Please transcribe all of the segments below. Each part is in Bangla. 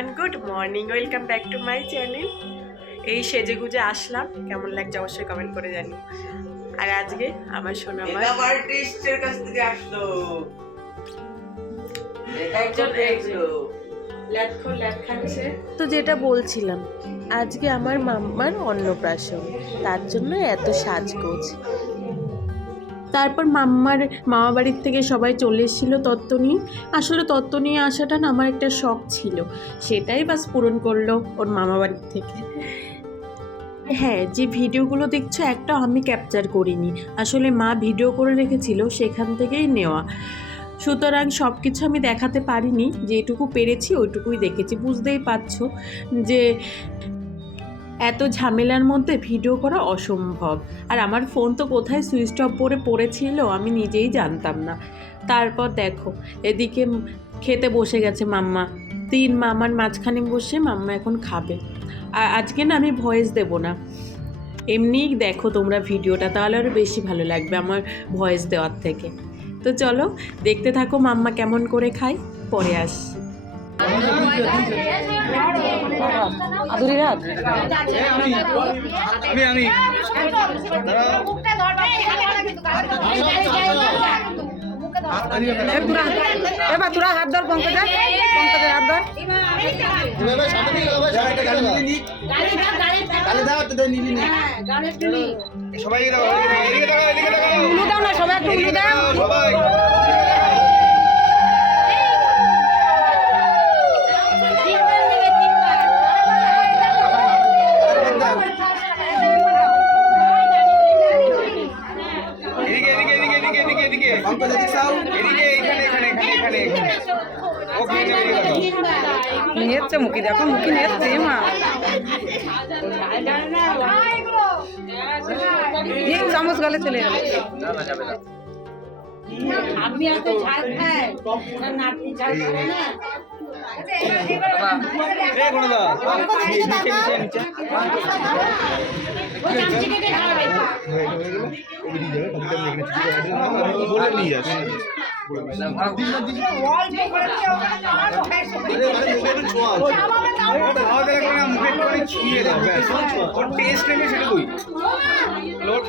Everyone, good morning, welcome back to my channel. এই সেজে গুজে আসলাম, কেমন লাগছে অবশ্যই কমেন্ট করে জানি। আর আজকে আমার সোনামার আর্টিস্টের কাছ থেকে আসলো, তো যেটা বলছিলাম, আজকে আমার মাম্মার অন্নপ্রাশন, তার জন্য এত সাজগোজ। তারপর মাম্মার মামা বাড়ির থেকে সবাই চলে এসেছিলো তত্ত্ব নিয়ে। আসলে তত্ত্ব নিয়ে আসাটা না আমার একটা শখ ছিল, সেটাই বাস পূরণ করলো ওর মামা বাড়ির থেকে। হ্যাঁ, যে ভিডিওগুলো দেখছো একটা আমি ক্যাপচার করিনি, আসলে মা ভিডিও করে রেখেছিল, সেখান থেকেই নেওয়া। সুতরাং সব কিছু আমি দেখাতে পারিনি, যেটুকু পেরেছি ওইটুকুই দেখেছি। বুঝতেই পারছো যে এত ঝামেলার মধ্যে ভিডিও করা অসম্ভব। আর আমার ফোন তো কোথায় সুইচ অফ করে পড়েছিল আমি নিজেই জানতাম না। তারপর দেখো এদিকে খেতে বসে গেছে মাম্মা, তিন মামার মাঝখানে বসে মাম্মা এখন খাবে। আর আজকে না আমি ভয়েস দেব না, এমনিই দেখো তোমরা ভিডিওটা, তাহলে আরও বেশি ভালো লাগবে আমার ভয়েস দেওয়ার থেকে। তো চলো দেখতে থাকো মাম্মা কেমন করে খায়, পরে আসি। আদুরি রাত আমি এবার তোরা হাত ধর, পঙ্কজের হাত ধর। সবাই দাও না, সবাই একটু উলু দাও। নেচ্ছে মুখি, দেখো মুখি নেচ্ছে মা। চামচ গালে চলে গেল। আমি এত ঝাল খাই নাতি ঝাল খায় না।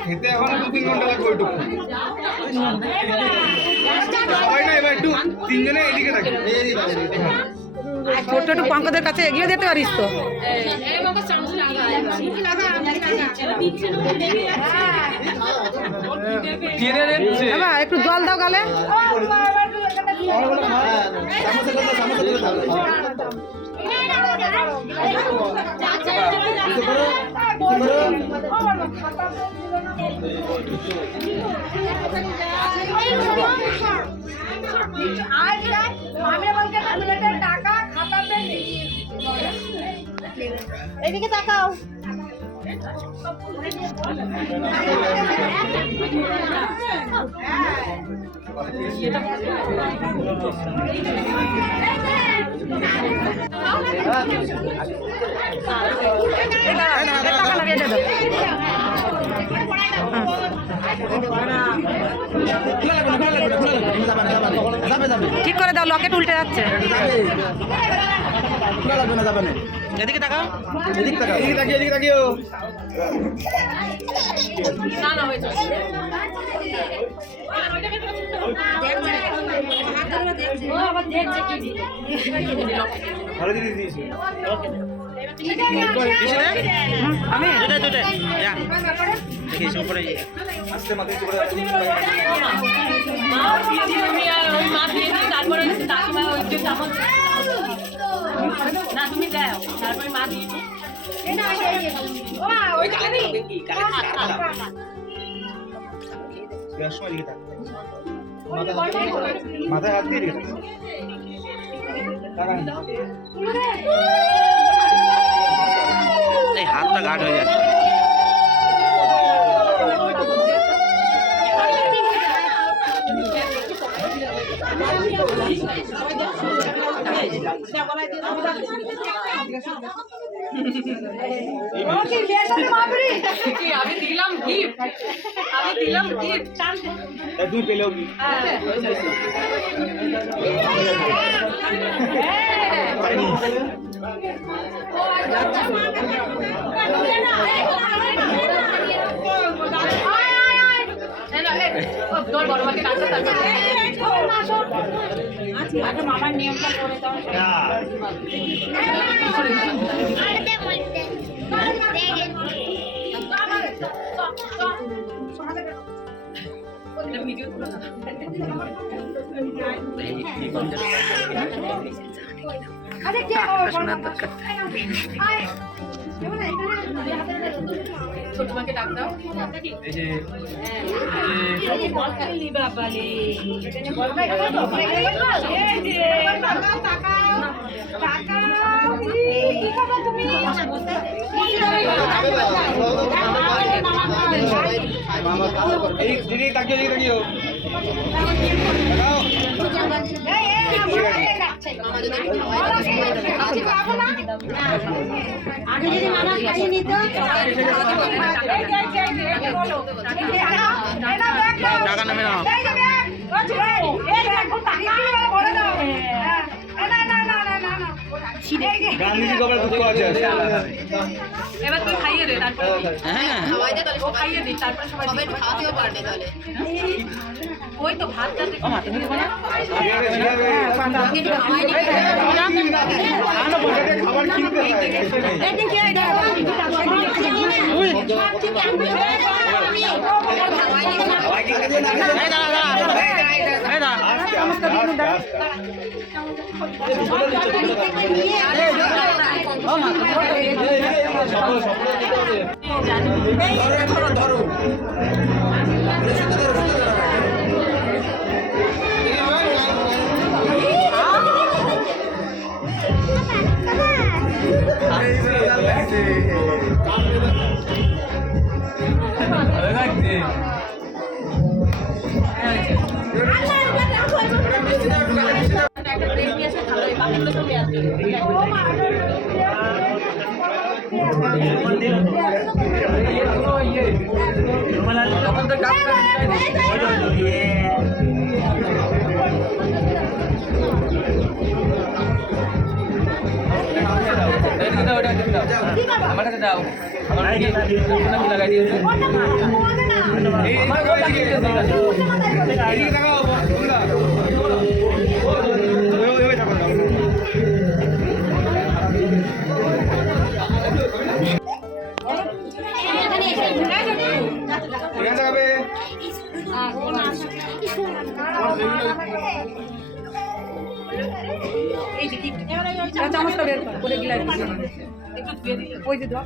খেতে এখন 2-3 ঘন্টা লাগবে ওইটুকু। সবাই না এবার একটু তিনজনে এদিকে থাকবে। ছোট একটু পঙ্কজের কাছে এগিয়ে যেতে পারিস তো। একটু জল দাও গালে। এদিকে তাকাও। ঠিক করে দাও, লকেট উল্টে যাচ্ছে। এদিকে তাকাও, এদিকে তাকাও, এদিকে তাকিয়ে, এদিকে তাকিও। ভালো দিদি দিয়েছি। আমি আস্তে মাথায় করে মাথায় হাত দিয়ে রেখে হাতটা গাঢ় হয়ে যাচ্ছে। আমি দিলাম গিফট, তুই পেলেও কি পারিস মামার নিয়মটা করে দাও। ছোটমাকে ডাক দাও। এই যে এই দিদি তাকিয়ে তাকিয়ে আগে যদি মামা খাইয়ে নিত টাকা নেবে না। গান্ধীজি কবার দুঃখ আছে। এবার তুই খাইয়ে দে, তারপরে হ্যাঁ ও খাইয়ে দিই, তারপরে সবাই খাওয়াতেও পারবে তাহলে। ওই তো ভাতটা খাবার কিনতে ধরো আমার কাছে দাও, আমার লাগাই দিয়েছে। চামচটা বের করে গিলাস ওই যে দাও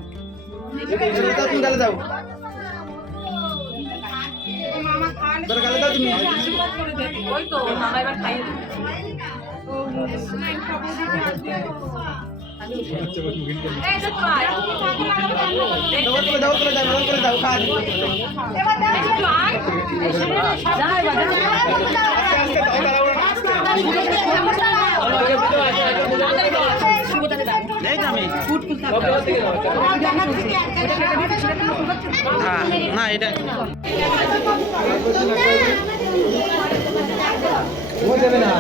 তুমি গালে দাও, গালে দাও তুমি। ওই তো মামা এবার খাইয়ে দিই। এই যে খাই। দাও খা। না এটা দেবে না,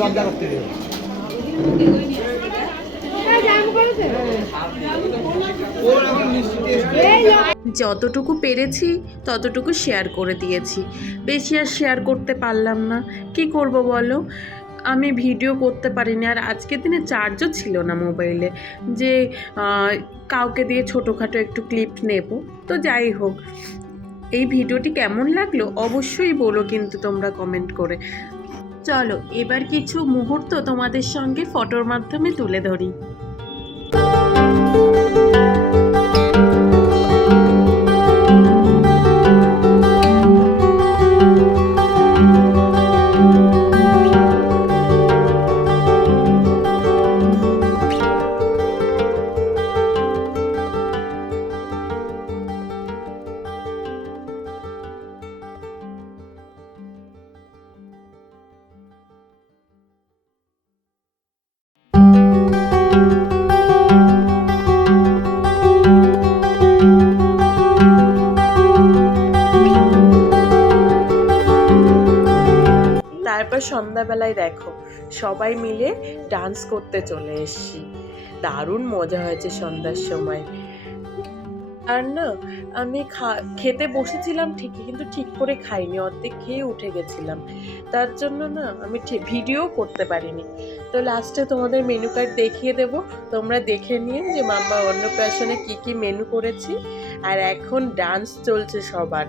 লজ্জা করতে দেবে। যতটুকু পেরেছি ততটুকু শেয়ার করে দিয়েছি, বেশি আর শেয়ার করতে পারলাম না। কি করব বলো, আমি ভিডিও করতে পারিনি, আর আজকের দিনে চার্জও ছিল না মোবাইলে যে কাউকে দিয়ে ছোটোখাটো একটু ক্লিপ নেব। তো যাই হোক, এই ভিডিওটি কেমন লাগলো অবশ্যই বলো কিন্তু তোমরা কমেন্ট করে। চলো এবার কিছু মুহূর্ত তোমাদের সঙ্গে ফটোর মাধ্যমে তুলে ধরি। তারপর সন্ধ্যাবেলায় দেখো সবাই মিলে ডান্স করতে চলে এসেছি। দারুণ মজা হয়েছে সন্ধ্যার সময়। আর না, আমি খেতে বসেছিলাম ঠিকই, কিন্তু ঠিক করে খাইনি, অর্ধেক খেয়ে উঠে গেছিলাম। তার জন্য না আমি ঠিক ভিডিও করতে পারিনি। তো লাস্টে তোমাদের মেনু কার্ড দেখিয়ে দেব, তোমরা দেখে নিও যে মাম্মা অন্নপ্রাশনে কি কি মেনু করেছি। আর এখন ডান্স চলছে সবার।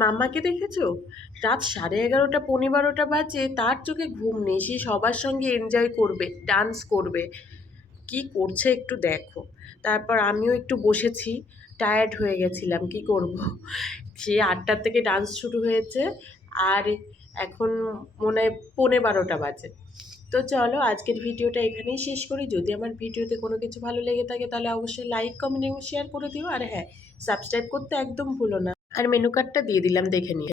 মাম্মাকে দেখেছো? রাত 11:30 11:15 বাজে, তার চোখে ঘুম নেই, সে সবার সঙ্গে এনজয় করবে, ডান্স করবে। কি করছে একটু দেখো। তারপর আমিও একটু বসেছি, টায়ার্ড হয়ে গেছিলাম, কি করব। সে 8টার থেকে ডান্স শুরু হয়েছে, আর এখন মনে হয় 11:15 বাজে। তো চলো আজকের ভিডিওটা এখানেই শেষ করি। যদি আমার ভিডিওতে কোনো কিছু ভালো লেগে থাকে তাহলে অবশ্যই লাইক, কমেন্ট এবং শেয়ার করে দিও। আর হ্যাঁ, সাবস্ক্রাইব করতে একদম ভুলো না। আর মেনু কার্ডটা দিয়ে দিলাম, দেখে নিও।